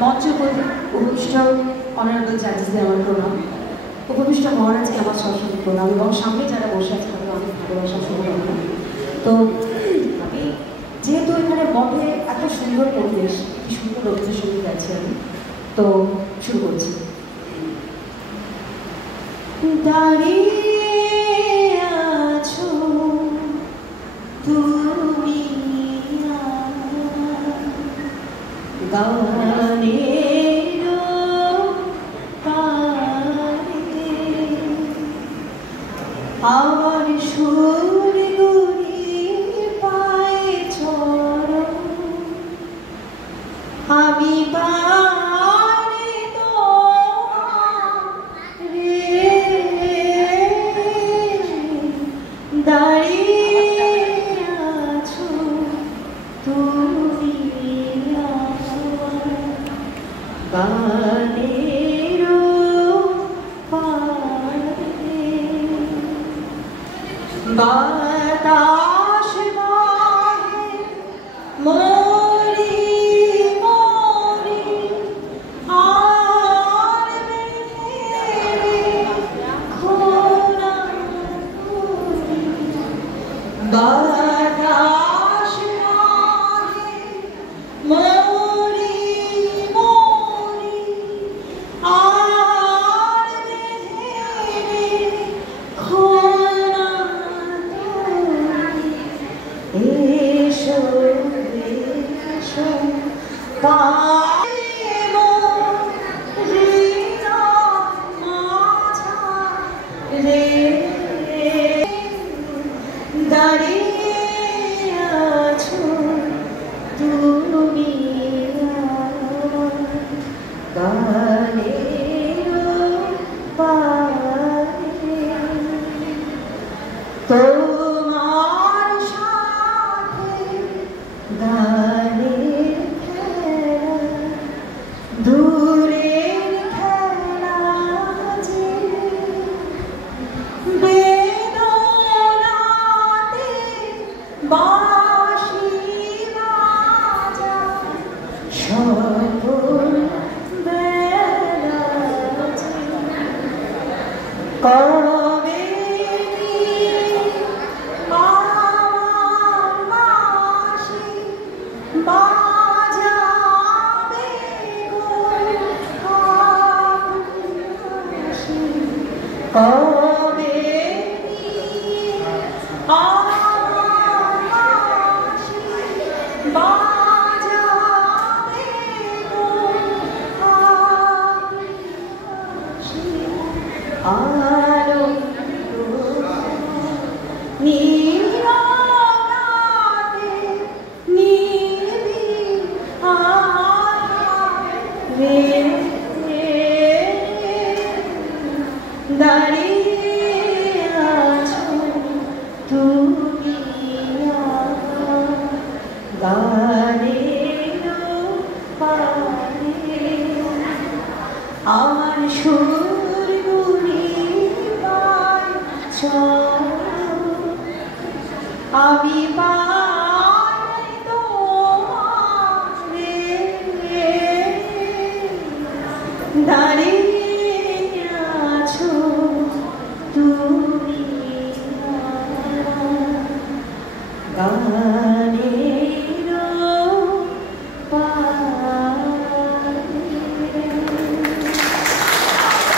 মঞ্চে উপবিষ্ট অনারেবল জাজেসদের আমার প্রণাম, উপবিষ্ট মহারাজকে আমার সরস্বতী প্রণাম এবং সামনে যারা বসে আছে তাদের অনেক ভালোবাসা শুভকামনা। তো আমি যেহেতু এখানে মঠে এত সুন্দর পরিবেশ, কি সুন্দর রবীন্দ্রসঙ্গীত আছে, আমি তো শুরু করছি। দাঁড়িয়ে আছো তুমি গানের পারে, আমার সুর গুলি পায়ে চড়ো, আমি বারে রে দাঁড়িয়ে আছো তুমি গানের পারে, বাতাস বহে মরি মরি আর খোলা বাতাস বহে মরি মরি আর খোলা এসো এসো দাঁড়িয়ে আছো তুমি গানের পারে, তোমার সাথে গানের খেলা, দূরের খেলা যে বেদনাতে বাঁশি বাজা সকল বেলা যে কবে আমার বাঁশি বাজাবে গো বাঁশি, কবে আমার বাঁশি বাজাবে গো বাঁশি, আলো নীলাতে নিবি রে দাঁড়িয়ে